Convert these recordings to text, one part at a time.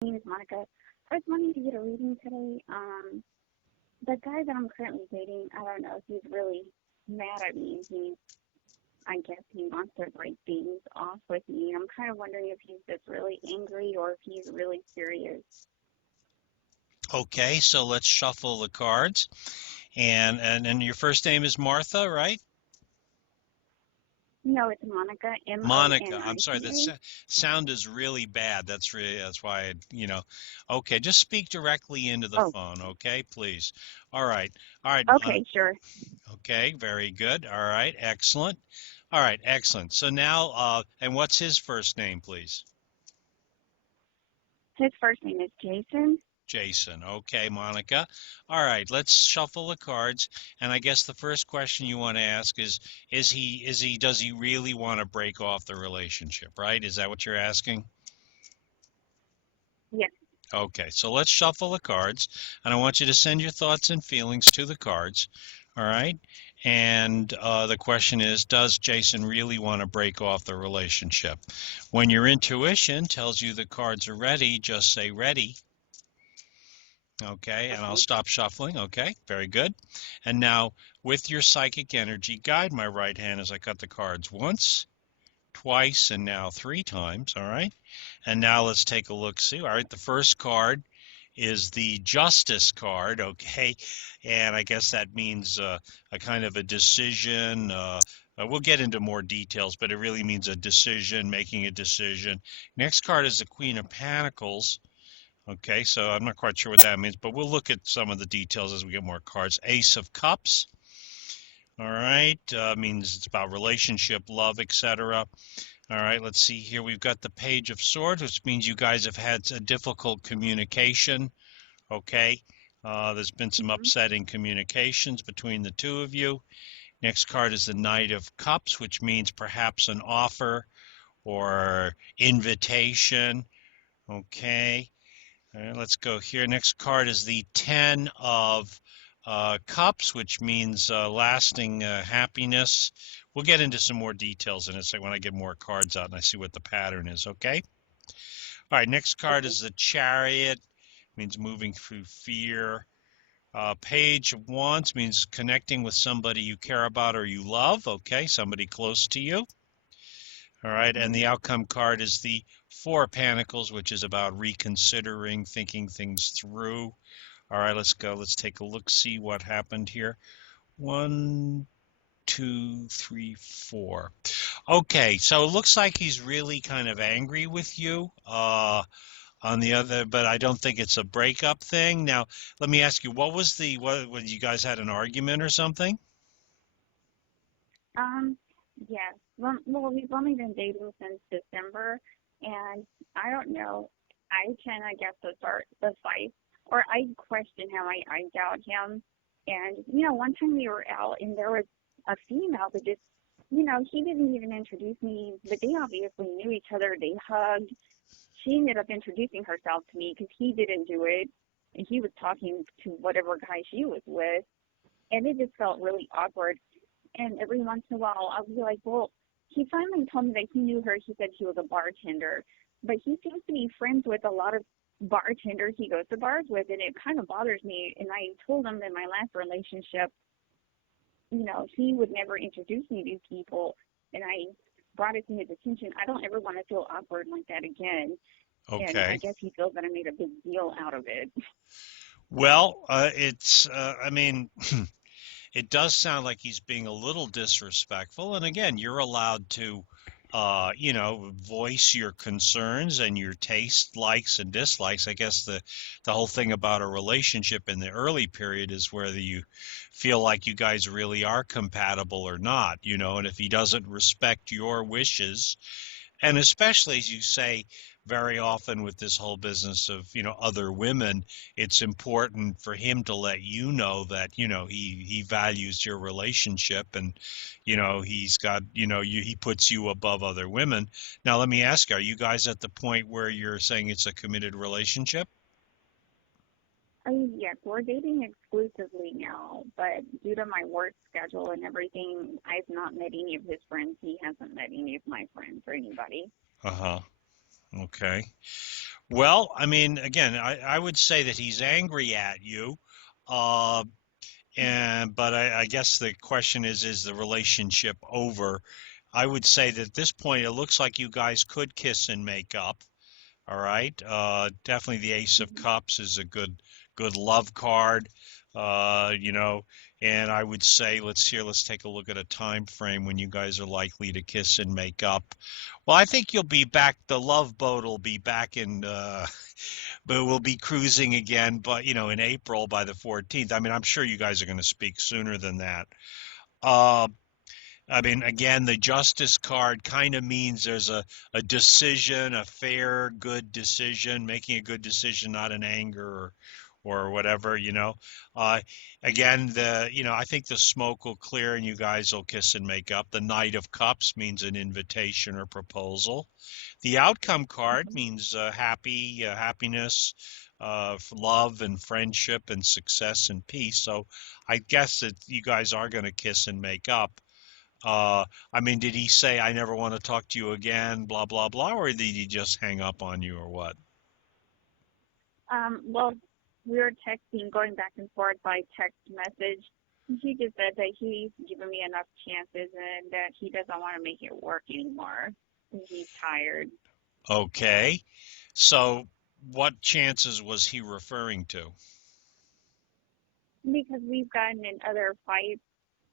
My name is Monica. I was wanting to get a reading today. The guy that I'm currently dating, I don't know, he's really mad at me. I guess he wants to break things off with me. I'm kind of wondering if he's just really angry or if he's really serious. Okay, so let's shuffle the cards. And your first name is Martha, right? No, it's Monica, Monica. I'm sorry, the Monica. sound is really bad. That's why okay, just speak directly into the Oh, phone, okay, please. All right. All right, okay, sure. okay, very good. All right, excellent. All right, excellent. So now and what's his first name, please? His first name is Jason. Jason. Okay, Monica. All right, let's shuffle the cards. And I guess the first question you want to ask does he really want to break off the relationship, right? Is that what you're asking? Yes. Okay, so let's shuffle the cards, and I want you to send your thoughts and feelings to the cards. All right. And the question is, does Jason really want to break off the relationship? When your intuition tells you the cards are ready, just say ready. Okay, and I'll Okay. stop shuffling. Okay, very good. And now with your psychic energy, guide my right hand as I cut the cards once, twice, and now three times. All right. And now let's take a look. See, all right, the first card is the Justice card. Okay. And I guess that means a kind of a decision. We'll get into more details, but it really means a decision, making a decision. Next card is the Queen of Pentacles. Okay, so I'm not quite sure what that means, but we'll look at some of the details as we get more cards. Ace of Cups. All right, means it's about relationship, love, etc. All right, let's see here. We've got the Page of Swords, which means you guys have had a difficult communication. Okay, there's been some Hmm. upsetting communications between the two of you. Next card is the Knight of Cups, which means perhaps an offer or invitation. Okay. All right, let's go here. Next card is the Ten of Cups, which means lasting happiness. We'll get into some more details in a second when I get more cards out and I see what the pattern is, okay? All right, next card Okay. is the Chariot, means moving through fear. Page of Wands means connecting with somebody you care about or you love, okay? Somebody close to you. All right, and Hmm. the outcome card is the Four of Pentacles, which is about reconsidering, thinking things through. All right, let's go. Let's take a look, see what happened here. One, two, three, four. Okay, so it looks like he's really kind of angry with you. On the other, but I don't think it's a breakup thing. Now, let me ask you, what you guys had an argument or something? Um, yes. Well, we've only been dating since December, and I don't know. I tend, I guess, to start the fight, or I question how I doubt him. And one time we were out, and there was a female that just, he didn't even introduce me, but they obviously knew each other. They hugged. She ended up introducing herself to me because he didn't do it, and he was talking to whatever guy she was with, and it just felt really awkward. And every once in a while, I'll be like, well, he finally told me that he knew her. He said she was a bartender, but he seems to be friends with a lot of bartenders he goes to bars with, and it kind of bothers me. And I told him in my last relationship, he would never introduce me to people, and I brought it to his attention. I don't ever want to feel awkward like that again. And I Okay. guess he feels that I made a big deal out of it. Well, I mean, it does sound like he's being a little disrespectful. And again, you're allowed to, voice your concerns and your taste, likes and dislikes. I guess the whole thing about a relationship in the early period is whether you feel like you guys really are compatible or not, and if he doesn't respect your wishes, and especially as you say very often with this whole business of other women, it's important for him to let you know that he values your relationship, and he's got he puts you above other women. Now let me ask you, are you guys at the point where you're saying it's a committed relationship? I mean, yes, we're dating exclusively now, but due to my work schedule and everything, I've not met any of his friends. He hasn't met any of my friends or anybody. Uh-huh. Okay. Well, I mean, again, I would say that he's angry at you. Uh, but I guess the question is the relationship over? I would say that at this point, it looks like you guys could kiss and make up. All right. Definitely the Ace of Mhm. Cups is a good love card. You know, and I would say let's take a look at a time frame when you guys are likely to kiss and make up. Well, I think you'll be back. The love boat will be back in, but we'll be cruising again. But in April by the 14th. I mean, I'm sure you guys are going to speak sooner than that. Uh, I mean, again, the justice card kind of means there's a decision, a fair, good decision, making a good decision, not in anger or whatever. Uh, Again, I think the smoke will clear and you guys will kiss and make up. The Knight of Cups means an invitation or proposal. The outcome card Mhm. means happiness, love and friendship and success and peace. So I guess that you guys are going to kiss and make up. I mean, did he say, I never want to talk to you again, blah, blah, blah, or did he just hang up on you or what? Well, we were texting, going back and forth by text message. He just said that he's given me enough chances and that he doesn't want to make it work anymore. He's tired Okay. So what chances was he referring to? because we've gotten in other fights,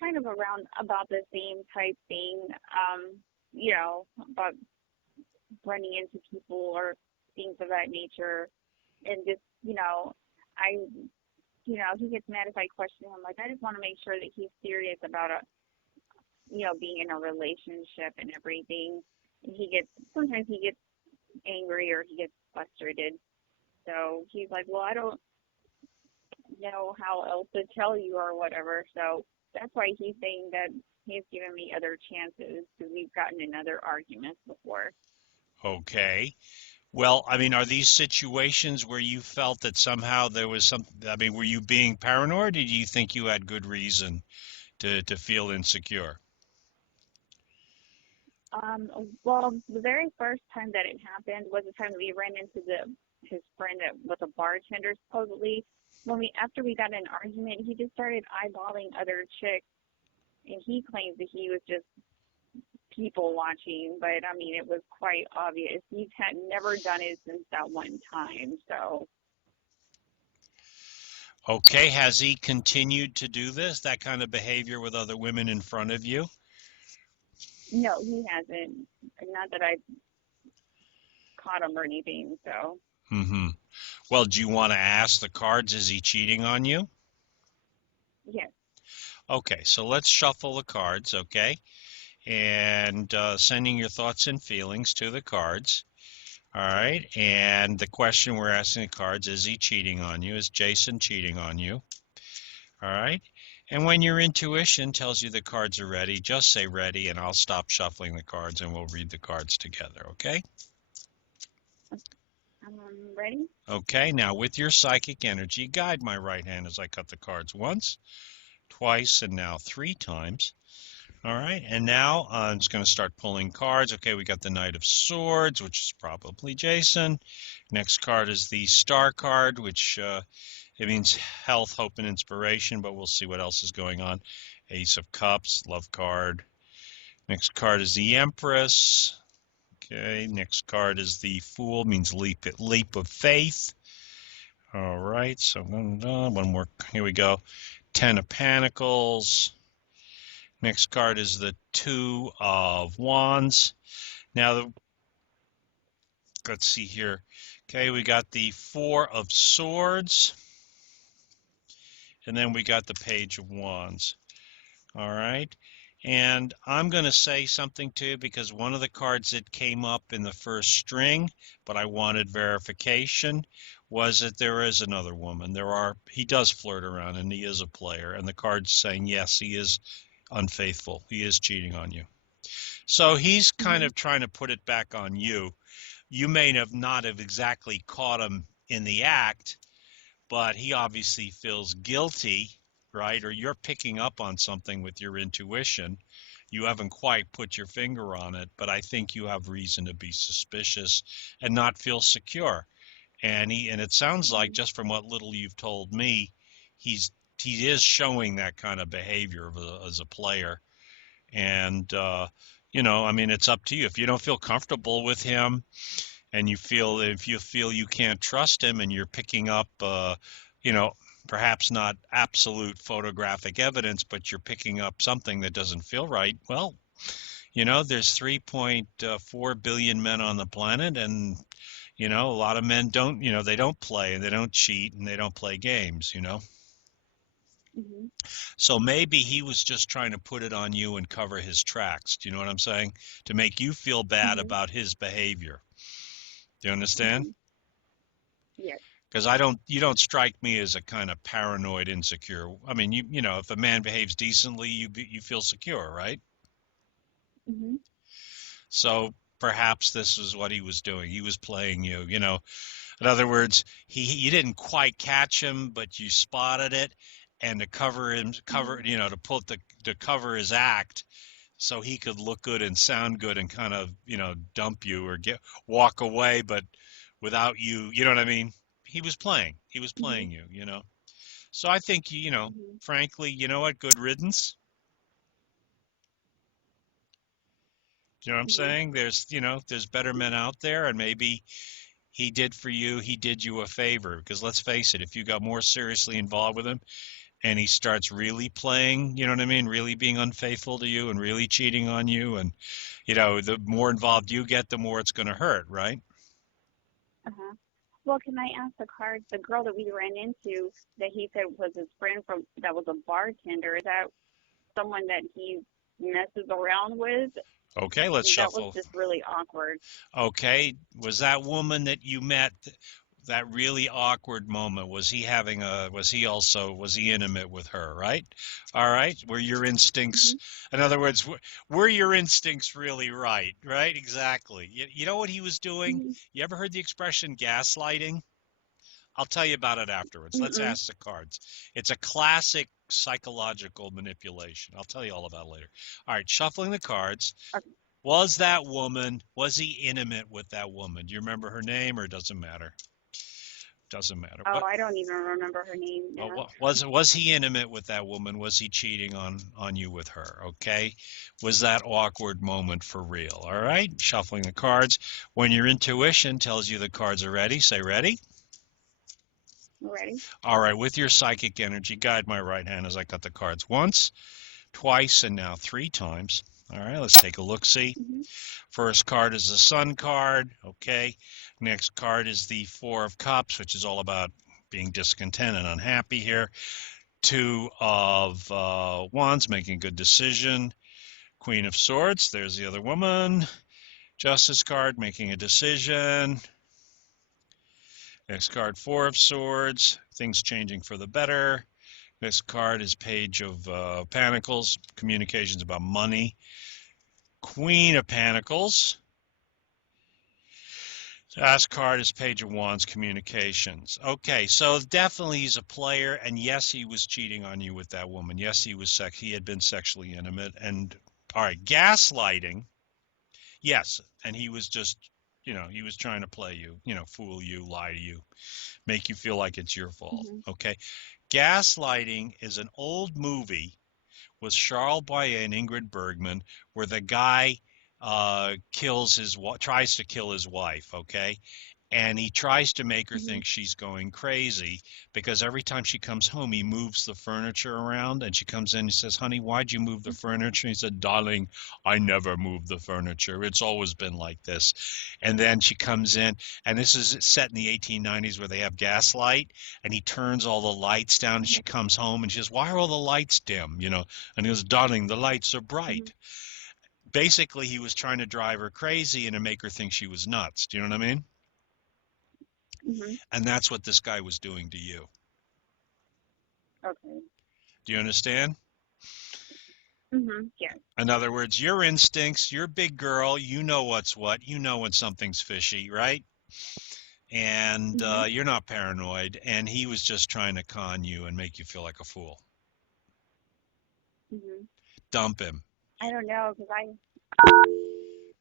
kind of around about the same type thing. About running into people or things of that nature, and just I he gets mad if I question him. Like, I just want to make sure that he's serious about being in a relationship and everything. And sometimes he gets angry or he gets frustrated. So he's like, well, I don't know how else to tell you or whatever. So that's why he's saying that he's given me other chances because we've gotten in other arguments before. Okay. Well, I mean, are these situations where you felt that somehow there was some, I mean, were you being paranoid or did you think you had good reason to feel insecure? Well, the very first time that it happened was the time that we ran into his friend that was a bartender supposedly. After we got in an argument, he just started eyeballing other chicks, and he claims that he was just people watching, but I mean, it was quite obvious. He had never done it since that one time, so Okay. Has he continued to do this, that kind of behavior with other women in front of you? no, he hasn't. Not that I've caught him or anything, so Mm-hmm. Well, do you want to ask the cards, is he cheating on you? yes. Okay, so let's shuffle the cards, okay? And sending your thoughts and feelings to the cards. All right. And the question we're asking the cards, is he cheating on you? Is Jason cheating on you? All right. And when your intuition tells you the cards are ready, just say ready and I'll stop shuffling the cards and we'll read the cards together, okay? Ready? Okay, now with your psychic energy, guide my right hand as I cut the cards once, twice, and now three times. All right, and now I'm just going to start pulling cards. Okay, we got the Knight of Swords, which is probably Jason. Next card is the Star card, which it means health, hope, and inspiration, but we'll see what else is going on. Ace of Cups, love card. Next card is the Empress. Okay, next card is the Fool, means leap of faith. All right, so one more. Here we go. Ten of Pentacles. Next card is the Two of Wands. Now, let's see here. Okay, we got the Four of Swords, and then we got the Page of Wands. All right. And I'm going to say something too because one of the cards that came up in the first string, but I wanted verification, was that there is another woman. He does flirt around and he is a player. And the card's saying, yes, he is unfaithful. He is cheating on you. So he's kind Hmm. of trying to put it back on you. You may have not have exactly caught him in the act, but he obviously feels guilty, right? Or you're picking up on something with your intuition. You haven't quite put your finger on it, but I think you have reason to be suspicious and not feel secure. and it sounds like, Mhm. just from what little you've told me, he's he is showing that kind of behavior as a player. And I mean, it's up to you. If you don't feel comfortable with him, and if you feel you can't trust him, and you're picking up, you know, perhaps not absolute photographic evidence, but you're picking up something that doesn't feel right, well, there's 3.4 billion men on the planet, and a lot of men don't, they don't play, and they don't cheat, and they don't play games. Mhm. So maybe he was just trying to put it on you and cover his tracks. Do you know what I'm saying? To make you feel bad Mhm. about his behavior. Do you understand? Mhm. Yes. Because you don't strike me as a kind of paranoid, insecure. I mean, if a man behaves decently, you feel secure, right? Mhm. So perhaps this is what he was doing. He was playing you. In other words, you didn't quite catch him, but you spotted it, and to Mhm. to cover his act, so he could look good and sound good and kind of dump you or walk away, but without you. You know what I mean? He was Mhm. playing you. So I think Mhm. frankly, you know what? Good riddance. Do you know what I'm Mhm. saying? There's better men out there, and maybe he did you a favor, because let's face it, if you got more seriously involved with him, and he starts really playing, you know what I mean, really being unfaithful to you and really cheating on you, and the more involved you get, the more it's going to hurt, right? Uh-huh. Well, can I ask the card, the girl that we ran into that he said was his friend from that was a bartender, is that someone that he messes around with? Okay, let's That was shuffle. just really awkward. Okay, was that woman that you met, that really awkward moment, was he intimate with her, right? All right, were your instincts, Mhm. in other words, were your instincts really right? Right, exactly. You know what he was doing? Mhm. You ever heard the expression gaslighting? I'll tell you about it afterwards. Let's Mhm. ask the cards. It's a classic psychological manipulation. I'll tell you all about it later. All right, shuffling the cards. Okay. Was he intimate with that woman? Do you remember her name, or doesn't matter? Doesn't matter. Oh, I don't even remember her name now. Was he intimate with that woman? Was he cheating on you with her? Okay. Was that awkward moment for real? All right. Shuffling the cards. When your intuition tells you the cards are ready, say ready. Ready? All right. With your psychic energy, guide my right hand as I cut the cards once, twice, and now three times. All right. Let's take a look. See. Mhm. First card is the Sun card. Okay. Next card is the Four of Cups, which is all about being discontent and unhappy here. Two of Wands, making a good decision. Queen of Swords, there's the other woman. Justice card, making a decision. Next card, Four of Swords, things changing for the better. Next card is Page of Pentacles, communications about money. Queen of Pentacles. Last card is Page of Wands, communications. Okay, so definitely he's a player, and yes, he was cheating on you with that woman. Yes, he had been sexually intimate. And all right, gaslighting. Yes, and he was just, he was trying to play you, fool you, lie to you, make you feel like it's your fault. Mhm. Okay, gaslighting is an old movie with Charles Boyer and Ingrid Bergman, where the guy tries to kill his wife. Okay, and he tries to make her Mhm. think she's going crazy, because every time she comes home, he moves the furniture around, and she comes in and says, "Honey, why'd you move the furniture?" And he said, "Darling, I never moved the furniture. It's always been like this." And then she comes in, and this is set in the 1890s, where they have gaslight, and he turns all the lights down, and she comes home and she says, "Why are all the lights dim?" And he goes, "Darling, the lights are Mhm. bright." Basically, he was trying to drive her crazy and to make her think she was nuts. Do you know what I mean? Mhm. And that's what this guy was doing to you. Okay. Do you understand? Mhm. Yes. In other words, your instincts, you're a big girl, you know what's what, you know when something's fishy, right? And Mhm. you're not paranoid, and he was just trying to con you and make you feel like a fool. Mhm. Dump him. I don't know because I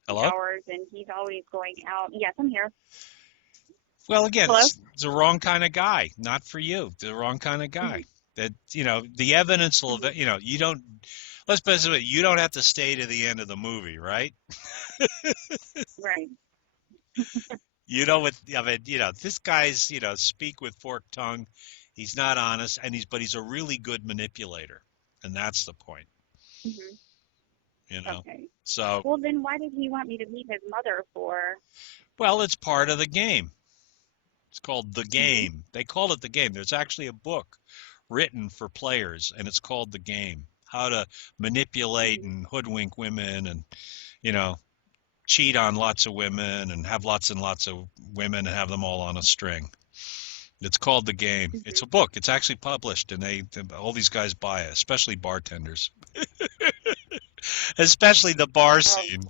Hello? hours and he's always going out. Yes, I'm here. Well, again, Hello? it's the wrong kind of guy, not for you. The wrong kind of Hmm. guy. That the evidence will, Hmm. you don't. Let's put it this way: you don't have to stay to the end of the movie, right? Right. You know what? I mean, this guy's, speak with forked tongue. He's not honest, but he's a really good manipulator, and that's the point. Hmm. You know. Okay. So, Well, then why did he want me to meet his mother for? well, it's part of the game. It's called The Hmm. Game. They call it The Game. There's actually a book written for players, and it's called The Game. How to manipulate Hmm. and hoodwink women and, you know, cheat on lots of women and have lots and lots of women and have them all on a string. It's called The Game. It's Hmm. a book. It's actually published, and all these guys buy it, especially bartenders, especially the bar Oh, scene.